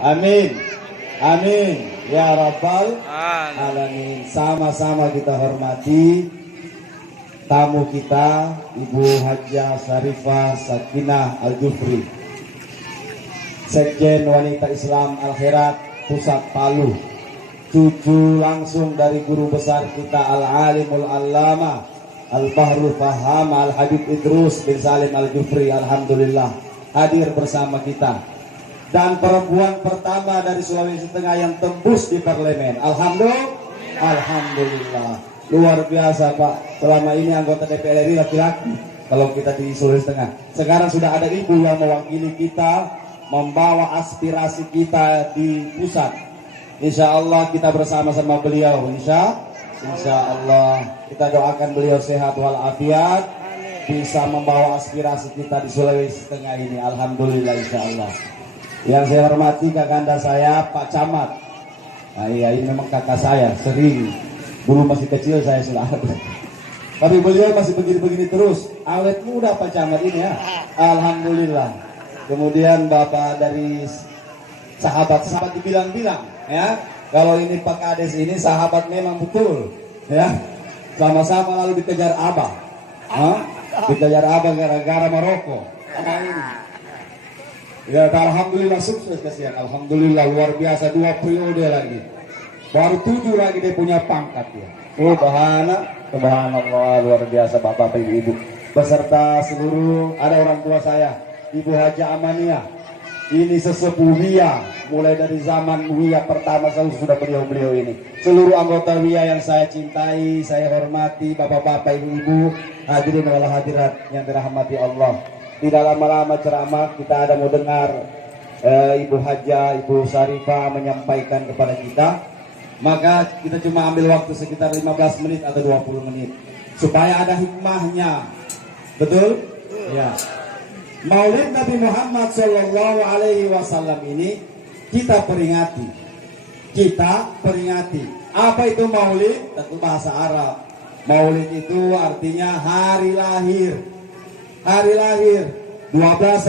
Amin. Amin. Ya Rabbal Alamin. Sama-sama kita hormati tamu kita, Ibu Hajah Syarifah Sakinah Al-Jufri, Sekjen Wanita Islam Al-Khairat Pusat Palu, cucu langsung dari guru besar kita Al-Alimul Allama Al-Bahrul Faham Al-Habib Idrus bin Salim Al-Jufri. Alhamdulillah hadir bersama kita. Dan perempuan pertama dari Sulawesi Tengah yang tembus di parlemen. Alhamdulillah. Luar biasa Pak. Selama ini anggota DPR RI laki-laki kalau kita di Sulawesi Tengah. Sekarang sudah ada ibu yang mewakili kita, membawa aspirasi kita di pusat. Insya Allah kita bersama-sama beliau. Insya Allah kita doakan beliau sehat walafiat, bisa membawa aspirasi kita di Sulawesi Tengah ini. Alhamdulillah insya Allah. Yang saya hormati kakanda saya Pak Camat. Nah iya, ini memang kakak saya, sering dulu masih kecil saya sudah ada. Tapi beliau masih begini-begini terus, awet muda Pak Camat ini ya. Alhamdulillah. Kemudian bapak dari sahabat dibilang-bilang ya, kalau ini Pak Kades ini sahabat memang betul ya. Sama-sama lalu dikejar abah, dikejar abah gara-gara merokok. Ya, alhamdulillah sukses kasihan. Alhamdulillah luar biasa, 2 periode lagi. Baru 7 lagi dia punya pangkat ya. Subhanallah luar biasa Bapak Ibu. Beserta seluruh, ada orang tua saya, Ibu Haja Amania. Ini sesepuh WIA, mulai dari zaman WIA pertama sudah beliau ini. Seluruh anggota WIA yang saya cintai, saya hormati, Bapak-bapak, Ibu-ibu, hadirin wal hadirat yang dirahmati Allah. Tidak lama-lama ceramah kita ada mau dengar Ibu Hajah, Ibu Syarifah menyampaikan kepada kita. Maka kita cuma ambil waktu sekitar 15 menit atau 20 menit supaya ada hikmahnya. Betul? Ya. Maulid Nabi Muhammad Sallallahu Alaihi Wasallam ini kita peringati. Apa itu maulid? Tentu bahasa Arab. Maulid itu artinya hari lahir. 12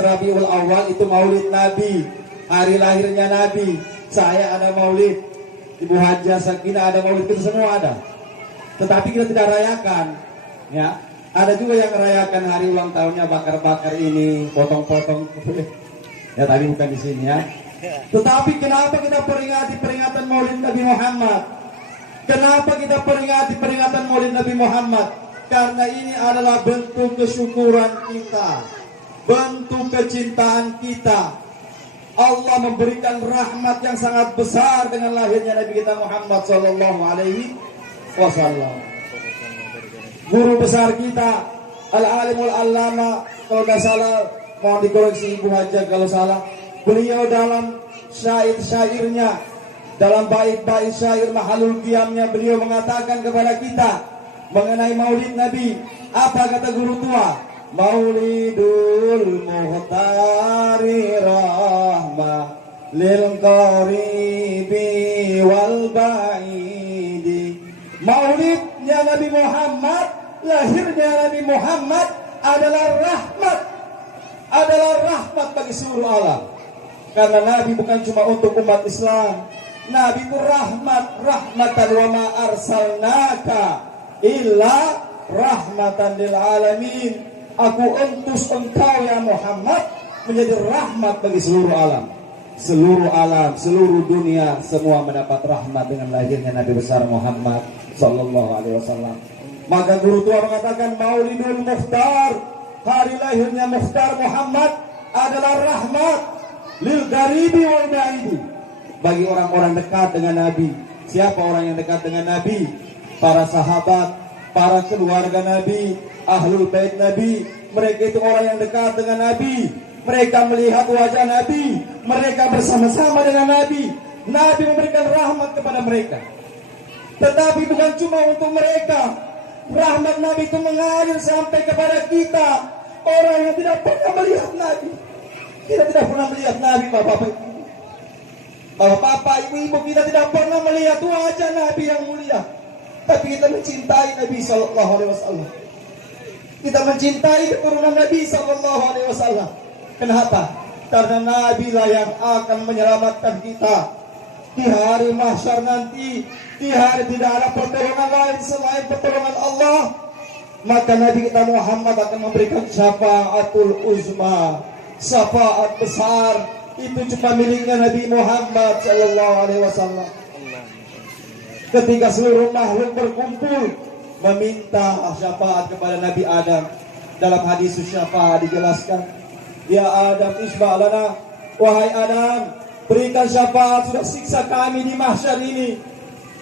Rabiul Awal itu maulid Nabi, hari lahirnya Nabi. Saya ada maulid, Ibu Hajah Sakinah ada maulid, kita semua ada. Tetapi kita tidak rayakan ya. Ada juga yang merayakan hari ulang tahunnya, bakar-bakar ini, potong-potong. Ya tadi bukan di sini ya. Tetapi kenapa kita peringati peringatan maulid Nabi Muhammad? Kenapa kita peringati peringatan maulid Nabi Muhammad? Karena ini adalah bentuk kesyukuran kita, bentuk kecintaan kita. Allah memberikan rahmat yang sangat besar dengan lahirnya Nabi kita Muhammad Sallallahu Alaihi Wasallam. Guru besar kita Al-Alimul Allama, kalau tidak salah mohon dikoreksi Ibu Hajah kalau salah, beliau dalam syair-syairnya, dalam bait-bait syair Mahalul Qiyamnya, beliau mengatakan kepada kita mengenai maulid Nabi. Apa kata guru tua? Maulidul Muhtari rahmah lil qaribi wal ba'idi. Maulidnya Nabi Muhammad, lahirnya Nabi Muhammad adalah rahmat bagi seluruh alam. Karena Nabi bukan cuma untuk umat Islam, Nabi itu rahmatan wa ma arsalnaka illa rahmatan lil alamin. Aku utus engkau ya Muhammad menjadi rahmat bagi seluruh alam. Seluruh dunia semua mendapat rahmat dengan lahirnya Nabi besar Muhammad sallallahu alaihi wasallam. Maka guru tua mengatakan Maulidul Mukhtar, hari lahirnya Mukhtar Muhammad adalah rahmat lil garibi wal ba'idi, bagi orang-orang dekat dengan Nabi. Siapa orang yang dekat dengan Nabi? Para sahabat, para keluarga Nabi, ahlul bait Nabi. Mereka itu orang yang dekat dengan Nabi. Mereka melihat wajah Nabi, mereka bersama-sama dengan Nabi. Nabi memberikan rahmat kepada mereka. Tetapi bukan cuma untuk mereka, rahmat Nabi itu mengalir sampai kepada kita, orang yang tidak pernah melihat Nabi. Kita tidak pernah melihat Nabi, Bapak-bapak, ibu-ibu, kita tidak pernah melihat wajah Nabi yang mulia. Tapi kita mencintai Nabi Sallallahu Alaihi Wasallam. Kita mencintai keturunan Nabi Sallallahu Alaihi Wasallam. Kenapa? karena Nabi lah yang akan menyelamatkan kita di hari mahsyar nanti, di hari tidak ada pertolongan lain selain pertolongan Allah. Maka Nabi kita Muhammad akan memberikan syafaatul uzma, syafaat besar. Itu cuma miliknya Nabi Muhammad sallallahu alaihi wasallam. Ketika seluruh makhluk berkumpul meminta syafaat kepada Nabi Adam, dalam hadis syafaat dijelaskan, ya Adam isba' lana, wahai Adam, berikan syafaat, sudah siksa kami di mahsyar ini.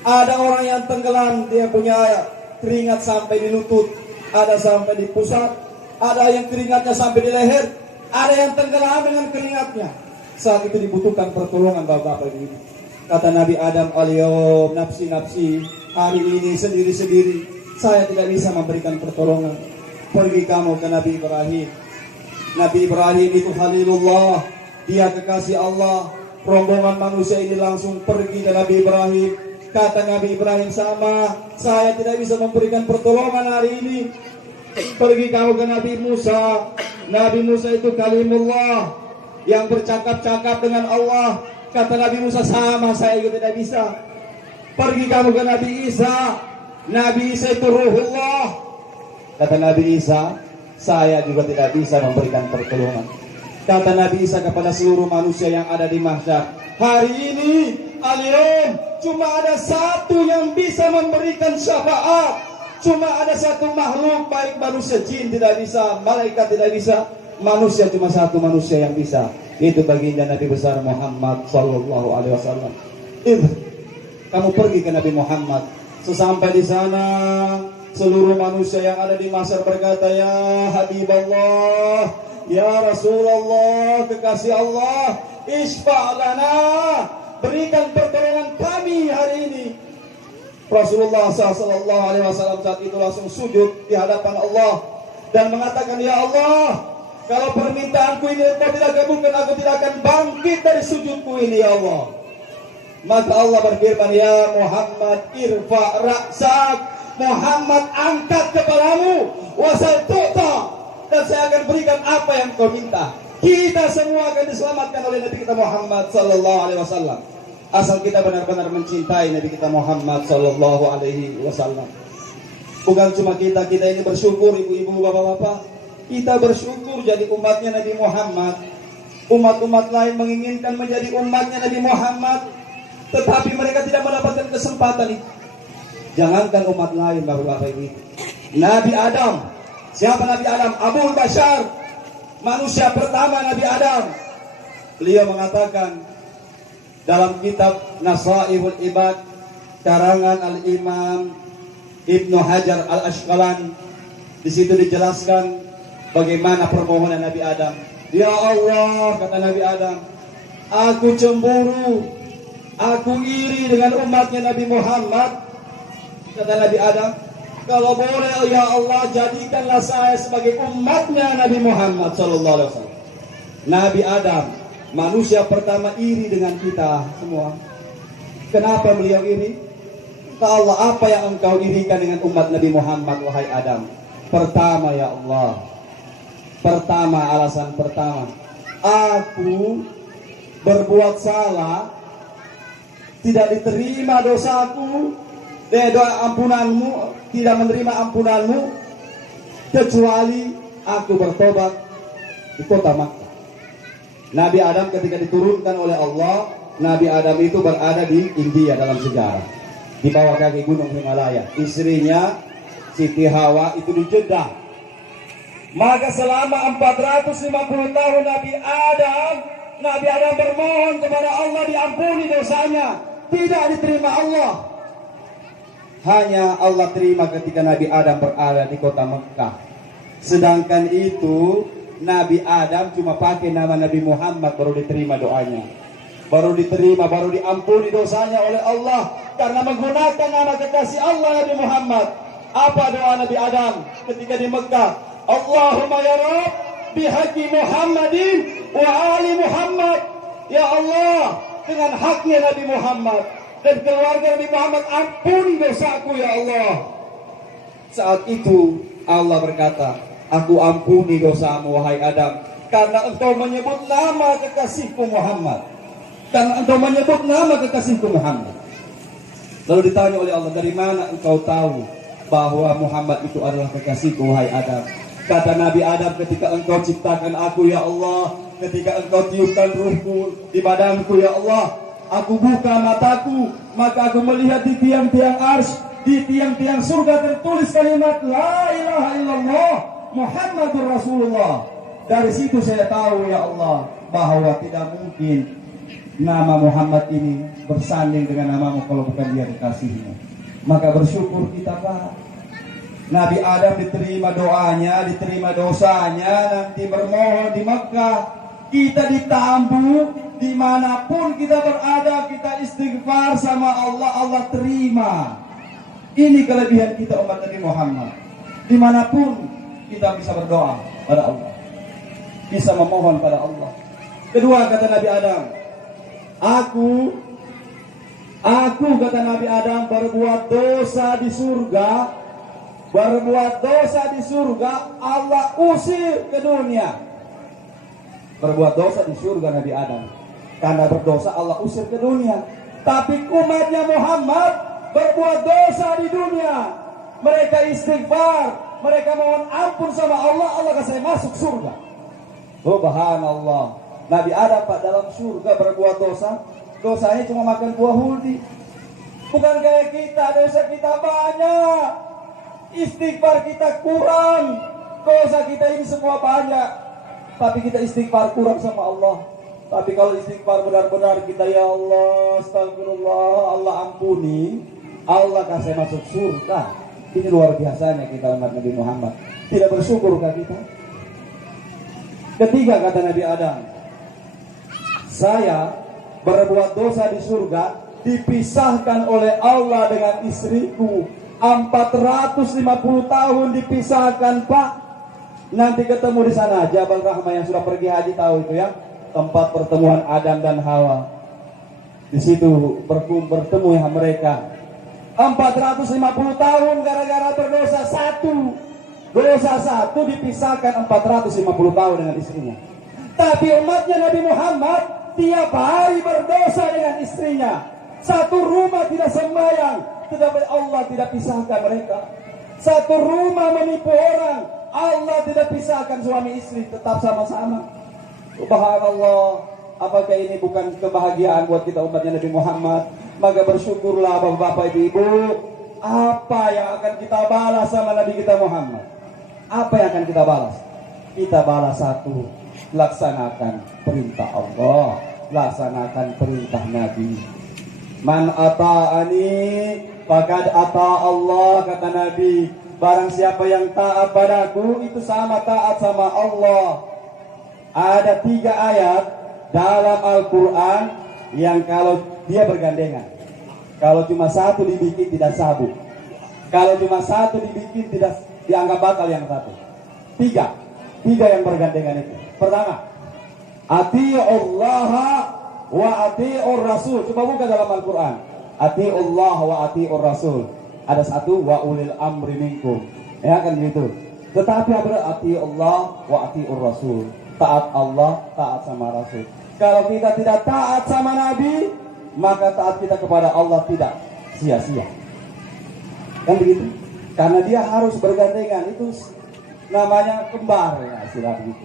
Ada orang yang tenggelam, dia punya keringat sampai di lutut, ada sampai di pusat, ada yang keringatnya sampai di leher, ada yang tenggelam dengan keringatnya. Saat itu dibutuhkan pertolongan bapak-bapak ini. Kata Nabi Adam, al-yawm nafsi nafsi, hari ini sendiri-sendiri, saya tidak bisa memberikan pertolongan. Pergi kamu ke Nabi Ibrahim. Nabi Ibrahim itu Khalilullah, dia kekasih Allah. Rombongan manusia ini langsung pergi ke Nabi Ibrahim. Kata Nabi Ibrahim, sama, saya tidak bisa memberikan pertolongan hari ini. Pergi kamu ke Nabi Musa. Nabi Musa itu kalimullah, yang bercakap-cakap dengan Allah. Kata Nabi Musa, sama, saya juga tidak bisa. Pergi kamu ke Nabi Isa. Nabi Isa itu ruhullah. Kata Nabi Isa, saya juga tidak bisa memberikan pertolongan. Kata Nabi Isa kepada seluruh manusia yang ada di mahsyar, hari ini, al-yawm, cuma ada satu yang bisa memberikan syafaat. Cuma ada satu makhluk, baik manusia, jin tidak bisa, malaikat tidak bisa, manusia cuma satu manusia yang bisa. Itu baginda Nabi besar Muhammad sallallahu alaihi wasallam. Kamu pergi ke Nabi Muhammad. Sesampai di sana, seluruh manusia yang ada di mahsyar berkata, ya Habiballah, ya Rasulullah, kekasih Allah, isfa' lana, berikan pertolongan kami hari ini. Rasulullah sallallahu alaihi wasallam saat itu langsung sujud di hadapan Allah dan mengatakan, ya Allah, kalau permintaanku ini Engkau tidak kabulkan, aku tidak akan bangkit dari sujudku ini, ya Allah. Maka Allah berfirman, ya Muhammad, irfa' ra'sak, Muhammad, angkat kepalamu, wasal tu'ta, dan saya akan berikan apa yang kau minta. Kita semua akan diselamatkan oleh Nabi kita Muhammad sallallahu alaihi wasallam, asal kita benar-benar mencintai Nabi kita Muhammad sallallahu alaihi wasallam. Bukan cuma kita ini bersyukur, ibu-ibu, bapak-bapak, kita bersyukur jadi umatnya Nabi Muhammad. Umat-umat lain menginginkan menjadi umatnya Nabi Muhammad, tetapi mereka tidak mendapatkan kesempatan itu. Jangankan umat lain, bapak-bapak ini, Nabi Adam. Siapa Nabi Adam? Abul Bashar, manusia pertama Nabi Adam. Beliau mengatakan dalam kitab Nasaihul Ibad, karangan Al-Imam Ibnu Hajar Al-Asqalani, di situ dijelaskan bagaimana permohonan Nabi Adam. Ya Allah, kata Nabi Adam, aku cemburu, aku iri dengan umatnya Nabi Muhammad. Kata Nabi Adam, kalau boleh ya Allah, jadikanlah saya sebagai umatnya Nabi Muhammad sallallahu alaihi wasallam. Nabi Adam, manusia pertama, iri dengan kita semua. Kenapa beliau iri? Kata Allah, apa yang engkau irikan dengan umat Nabi Muhammad, wahai Adam? Pertama, ya Allah, pertama, alasan pertama, aku berbuat salah, tidak diterima dosaku, doa ampunanmu, tidak menerima ampunanmu, kecuali aku bertobat di kota Makkah. Nabi Adam ketika diturunkan oleh Allah, Nabi Adam itu berada di India dalam sejarah, di bawah kaki gunung Himalaya. Istrinya Siti Hawa itu di Jeddah. Maka selama 450 tahun Nabi Adam bermohon kepada Allah diampuni dosanya, tidak diterima Allah. Hanya Allah terima ketika Nabi Adam berada di kota Mekah. Sedangkan itu Nabi Adam cuma pakai nama Nabi Muhammad, baru diterima doanya, baru diterima, baru diampuni dosanya oleh Allah karena menggunakan nama kekasih Allah Nabi Muhammad. Apa doa Nabi Adam ketika di Mekah? Allahumma ya Rabb bihaqqi Muhammadin wa ali Muhammad. Ya Allah, dengan haknya Nabi Muhammad dan keluarga Nabi Muhammad, ampuni dosaku ya Allah. Saat itu Allah berkata, aku ampuni dosamu wahai Adam, karena engkau menyebut nama kekasihku Muhammad. Karena engkau menyebut nama kekasihku Muhammad. Lalu ditanya oleh Allah, dari mana engkau tahu bahwa Muhammad itu adalah kekasihku, wahai Adam? Kata Nabi Adam, ketika engkau ciptakan aku ya Allah, ketika engkau tiupkan ruhku di badanku ya Allah, aku buka mataku, maka aku melihat di tiang-tiang arsy, di tiang-tiang surga tertulis kalimat La ilaha illallah Muhammadur Rasulullah. Dari situ saya tahu ya Allah bahwa tidak mungkin nama Muhammad ini bersanding dengan namamu kalau bukan dia kekasihmu. Maka bersyukur kita Pak. Nabi Adam diterima doanya, diterima dosanya, nanti bermohon di Mekah. Kita ditambu, dimanapun kita berada, kita istighfar sama Allah, Allah terima. Ini kelebihan kita umat Nabi Muhammad. Dimanapun kita bisa berdoa pada Allah, bisa memohon pada Allah. Kedua kata Nabi Adam, Aku kata Nabi Adam berbuat dosa di surga. Berbuat dosa di surga, Allah usir ke dunia. Berbuat dosa di surga Nabi Adam, karena berdosa Allah usir ke dunia. Tapi umatnya Muhammad berbuat dosa di dunia, mereka istighfar, mereka mohon ampun sama Allah, Allah kasih masuk surga. Subhanallah. Nabi Adam Pak dalam surga berbuat dosa, dosanya cuma makan buah huldi. Bukan kayak kita, dosa kita banyak, istighfar kita kurang, dosa kita ini semua banyak, tapi kita istighfar kurang sama Allah. Tapi kalau istighfar benar-benar kita, ya Allah, astagfirullah, Allah ampuni, Allah kasih masuk surga. Ini luar biasanya kita umat Nabi Muhammad. Tidak bersyukurkah kita? Ketiga kata Nabi Adam, saya berbuat dosa di surga, dipisahkan oleh Allah dengan istriku. 450 tahun dipisahkan Pak. Nanti ketemu di sana Jabal Rahmah, yang sudah pergi haji tahu itu ya, tempat pertemuan Adam dan Hawa. Di situ bertemu ya mereka. 450 tahun gara-gara berdosa satu. Dosa satu dipisahkan 450 tahun dengan istrinya. Tapi umatnya Nabi Muhammad tiap hari berdosa dengan istrinya. Satu rumah tidak sembahyang, tetapi Allah tidak pisahkan mereka. Satu rumah menipu orang, Allah tidak pisahkan suami istri, tetap sama-sama. Subhanallah. Apakah ini bukan kebahagiaan buat kita umatnya Nabi Muhammad? Maka bersyukurlah bapak-bapak, ibu-ibu. Apa yang akan kita balas sama Nabi kita Muhammad? Apa yang akan kita balas? Kita balas satu, laksanakan perintah Allah, laksanakan perintah Nabi. Man ata'ani faqad ata Allah, kata Nabi. Barang siapa yang taat padaku, itu sama taat sama Allah. Ada 3 ayat dalam Al-Quran yang kalau dia bergandengan. Kalau cuma satu dibikin tidak sabuk. Kalau cuma satu dibikin tidak dianggap batal yang satu. 3 yang bergandengan itu. Pertama, ati'ullaha wa ati'ur rasul. Coba buka dalam Al-Quran. Ati'ullah wa ati'ur rasul. Ada satu, wa ulil amri minkum. Ya kan gitu. Tetapi ada ati'ullah wa ati'ur rasul. Taat Allah, taat sama Rasul. Kalau kita tidak taat sama Nabi, maka taat kita kepada Allah tidak sia-sia. Kan begitu? Karena dia harus bergandengan. Itu namanya kembar ya, istilah begitu.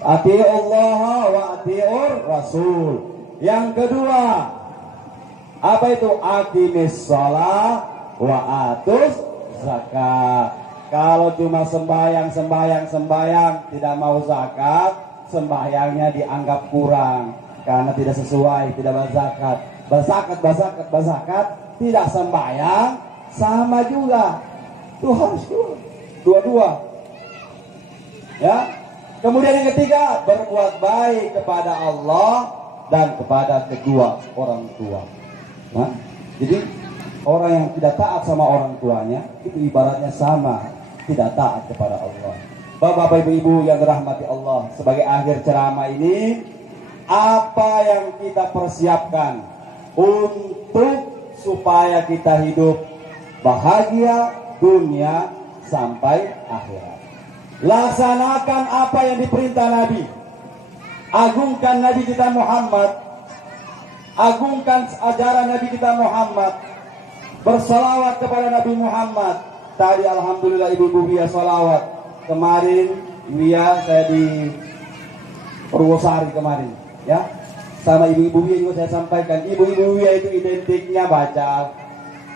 Ati'ullah wa ati'ur rasul. Yang kedua, apa itu? Aqimis shalah wa atuz zakat. Kalau cuma sembahyang, tidak mau zakat, sembahyangnya dianggap kurang karena tidak sesuai, tidak berzakat. Berzakat, tidak sembahyang, sama juga. Itu harus dua-dua. Ya. Kemudian yang ketiga, berbuat baik kepada Allah dan kepada kedua orang tua. Nah, jadi orang yang tidak taat sama orang tuanya itu ibaratnya sama tidak taat kepada Allah. Bapak, ibu-ibu yang dirahmati Allah, sebagai akhir ceramah ini, apa yang kita persiapkan untuk supaya kita hidup bahagia dunia sampai akhirat? Laksanakan apa yang diperintah Nabi. Agungkan Nabi kita Muhammad. Agungkan ajaran Nabi kita Muhammad. Bersalawat kepada Nabi Muhammad. Tadi alhamdulillah ibu-ibu Buya salawat. Kemarin Buya saya di Purwosari kemarin, ya. Sama ibu-ibu Buya juga saya sampaikan. Ibu-ibu Buya itu identiknya baca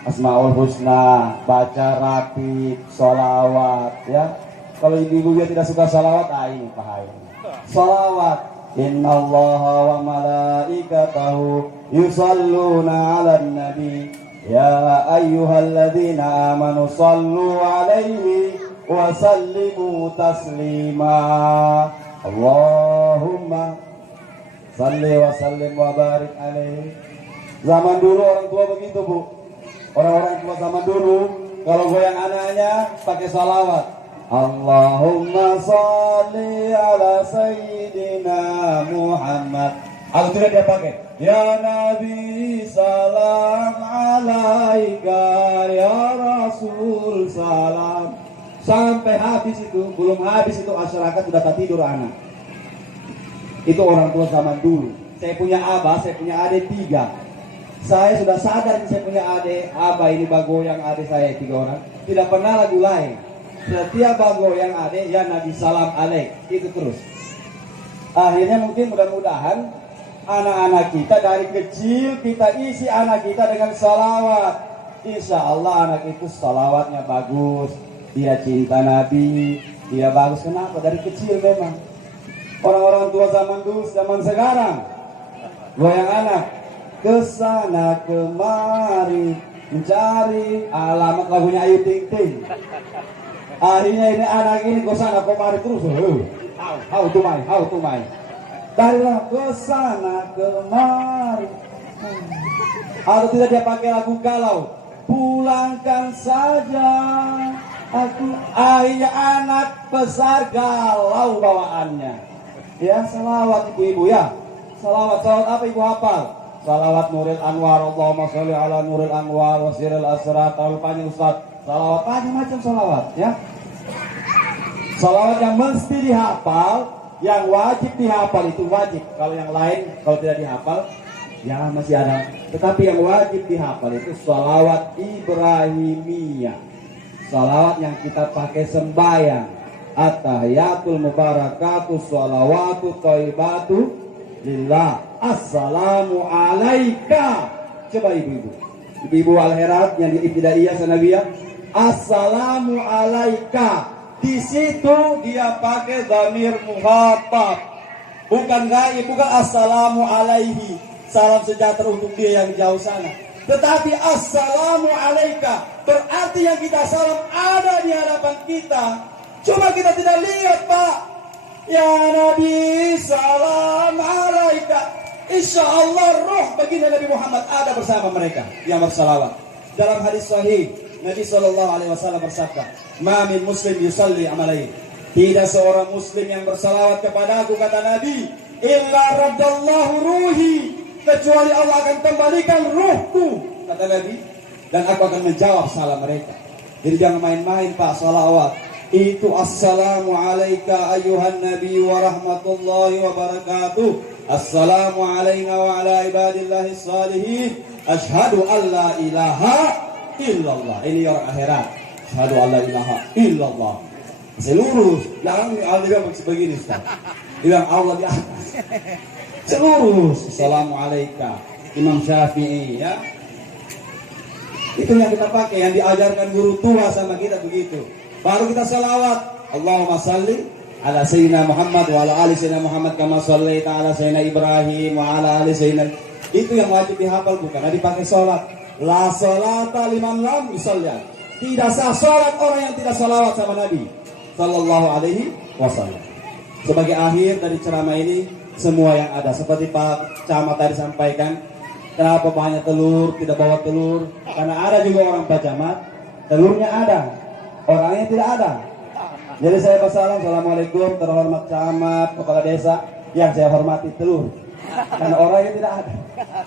Asmaul Husna, baca rapi, salawat, ya. Kalau ibu-ibu Buya tidak suka salawat, ini pahaya. Salawat. Inna Allaha wa malaikatahu yusalluna 'alan nabi ya ayyuhalladzina amanu sallu 'alaihi wa sallimu taslima. Allahumma salli wa sallim wa barik alaihi. Zaman dulu orang tua begitu, Bu. Orang-orang tua zaman dulu kalau goyang anaknya pakai salawat. Allahumma salli ala sayyidina Muhammad. Kalau tidak dia pakai ya Nabi salam alaika ya Rasul salam. Sampai habis itu, belum habis itu masyarakat sudah tak tidur anak. Itu orang tua zaman dulu. Saya punya abah, saya punya adik 3. Saya sudah sadar saya punya adik, abah ini bagoyang adik saya 3 orang. Tidak pernah lagu lain. Setiap bagoyang adik ya Nabi salam alaik. Itu terus. Akhirnya mungkin mudah-mudahan anak-anak kita dari kecil kita isi anak kita dengan salawat. Insya Allah anak itu salawatnya bagus. Dia cinta Nabi. Dia bagus. Kenapa? Dari kecil memang. Orang-orang tua zaman dulu, zaman sekarang goyang anak kesana kemari mencari alamat lagunya Ayu Ting Ting. Akhirnya ini anak ini kesana kemari terus. How to my. Darilah kesana kemari. Atau tidak dia pakai lagu galau. Pulangkan saja aku. Akhirnya anak besar galau bawaannya. Ya salawat ibu-ibu ya. Salawat apa ibu hafal? Salawat Nuril Anwar, Allahumma sholli ala Nuril Anwar wasiril asrat. Tahu panjang Ustaz. Salawat macam salawat ya. Salawat yang mesti dihafal, yang wajib dihafal itu wajib. Kalau yang lain kalau tidak dihafal ya masih ada. Tetapi yang wajib dihafal itu salawat Ibrahimiyah. Salawat yang kita pakai sembahyang. At-tahiyatul mubarakatuh salawatu thayyibatu lillah. Assalamu alaika. Coba ibu-ibu. Ibu-ibu al-herat yang di ibtidaiyah sanawiyah. Assalamu alaika. Di situ dia pakai dhamir muhatab. Bukan gaib, bukan assalamu alaihi. Salam sejahtera untuk dia yang jauh sana. Tetapi assalamu alaika. Berarti yang kita salam ada di hadapan kita. Cuma kita tidak lihat, Pak. Ya Nabi salam alaika. Insya Allah roh baginda Nabi Muhammad ada bersama mereka yang bersalawat. Dalam hadis sahih Nabi SAW bersabda, "Ma min muslim yusalli amalai." Tidak seorang muslim yang bersalawat kepada aku, kata Nabi, illa raddallahu ruhi, kecuali Allah akan kembalikan ruhku, kata Nabi, dan aku akan menjawab salam mereka. Jadi jangan main-main, Pak, salawat. Itu assalamu alaika ayuhan nabi wa rahmatullahi wa barakatuh. Assalamu alaina wa ala ibadillahi salihin. Ashhadu an la ilaha illallah. Ini orang akhirat. Ashhadu an la ilaha illallah. Seluruh. Jangan Allah begini, Ustaz. Bilang Allah di atas. Seluruh. Assalamu alaika. Imam Syafi'i, ya. Itu yang kita pakai, yang diajarkan guru tua sama kita begitu. Baru kita salawat. Allahumma salli ala sayyidina Muhammad wa ala ali sayyidina Muhammad kama shallaita ala sayyidina Ibrahim wa ala ali sayyidina. Itu yang wajib dihafal, bukan ada dipakai salat. La salata liman lam yusalli. Tidak sah salat orang yang tidak salawat sama Nabi sallallahu alaihi wasallam. Sebagai akhir dari ceramah ini, semua yang ada seperti Pak Camat tadi sampaikan, kenapa banyak telur, tidak bawa telur? Karena ada juga orang Pak Camat, telurnya ada, orangnya tidak ada. Jadi saya bersalam, assalamualaikum terhormat camat, kepala desa yang saya hormati, telur. Karena orangnya tidak ada.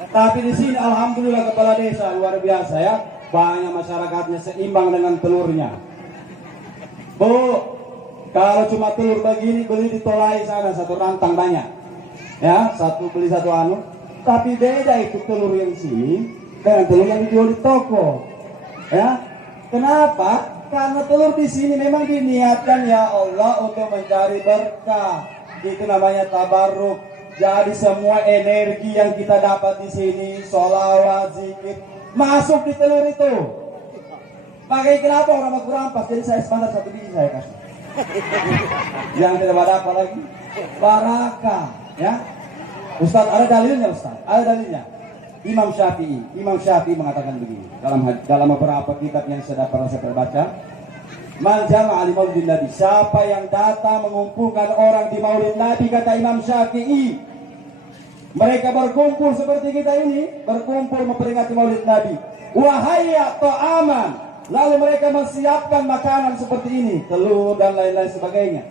Tapi di sini alhamdulillah kepala desa luar biasa ya, banyak masyarakatnya seimbang dengan telurnya. Bu, Kalau cuma telur begini beli di Tolai sana satu rantang banyak. Ya, beli satu anu. Tapi beda itu telur yang sini dengan telur yang dijual di toko. Ya. Kenapa? Karena telur di sini memang diniatkan ya Allah untuk mencari berkah. Itu namanya tabarruk. Jadi semua energi yang kita dapat di sini, sholawat, zikir, masuk di telur itu. Makanya kenapa orang mau kurampas? Jadi saya standar 1 biji saya kasih. Yang tidak ada apa lagi? Barakah. Ya. Ustaz, ada dalilnya Ustaz? Ada dalilnya. Imam Syafi'i mengatakan begini dalam beberapa kitab yang saya pernah baca. Man jama'a li maulidin Nabi, siapa yang datang mengumpulkan orang di maulid Nabi, kata Imam Syafi'i, mereka berkumpul seperti kita ini, berkumpul memperingati maulid Nabi. Wahayya ta'aman, lalu mereka menyiapkan makanan seperti ini, telur dan lain-lain sebagainya.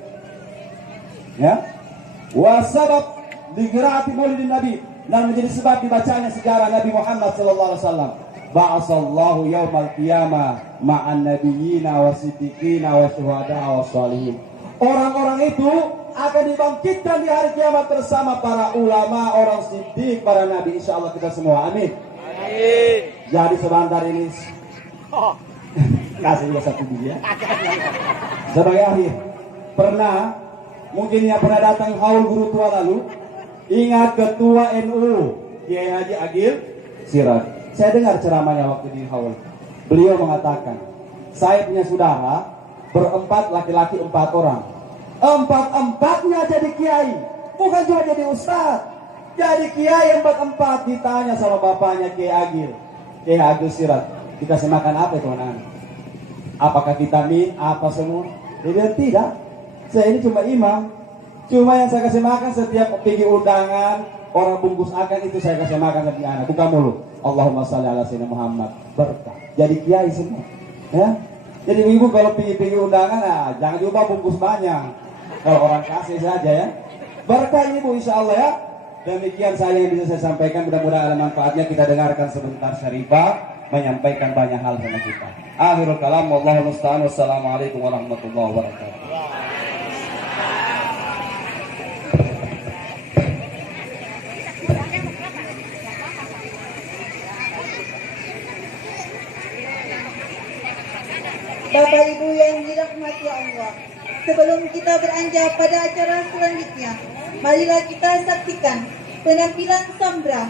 Ya. Wasabab digeraati maulidin Nabi, dan menjadi sebab dibacanya sejarah Nabi Muhammad SAW. Ba'asallahu yaumal qiyamah ma'an nabiyyina wasiddiqina wasyuhada wassalihin. Orang-orang itu akan dibangkitkan di hari kiamat bersama para ulama, orang siddiq, para nabi. Insyaallah kita semua, amin. Amin. Jadi sebentar ini kasih juga 1 biji ya. Sebagai akhir, mungkin yang pernah datang haul guru tua lalu, ingat ketua NU Kiai Haji Agil Siraj. Saya dengar ceramahnya waktu di haul. Beliau mengatakan, saya punya saudara berempat, laki-laki 4 orang. 4-empatnya jadi kiai, bukan cuma jadi ustaz. Jadi kiai 4-4. Ditanya sama bapaknya Kiai Agil Siraj, dikasih makan apa itu anak-anak? Apakah vitamin apa semua? Dia bilang tidak. Saya ini cuma imam. Cuma yang saya kasih makan setiap pergi undangan, orang bungkus akan itu saya kasih makan ke anak. Buka mulut. Allahumma shalli ala sayyidina Muhammad. Berkah. Jadi kiai semua. Ya. Jadi ibu kalau pergi undangan, jangan lupa bungkus banyak. Kalau orang kasih saja ya. Berkah ibu insyaallah ya. Demikian saya yang bisa saya sampaikan. Mudah-mudahan ada manfaatnya. Kita dengarkan sebentar Syarifah menyampaikan banyak hal sama kita. Akhirul kalam. Wallahu musta'an. Wassalamualaikum warahmatullahi wabarakatuh. Bapak Ibu yang dirahmati Allah, sebelum kita beranjak pada acara selanjutnya, marilah kita saksikan penampilan Sambra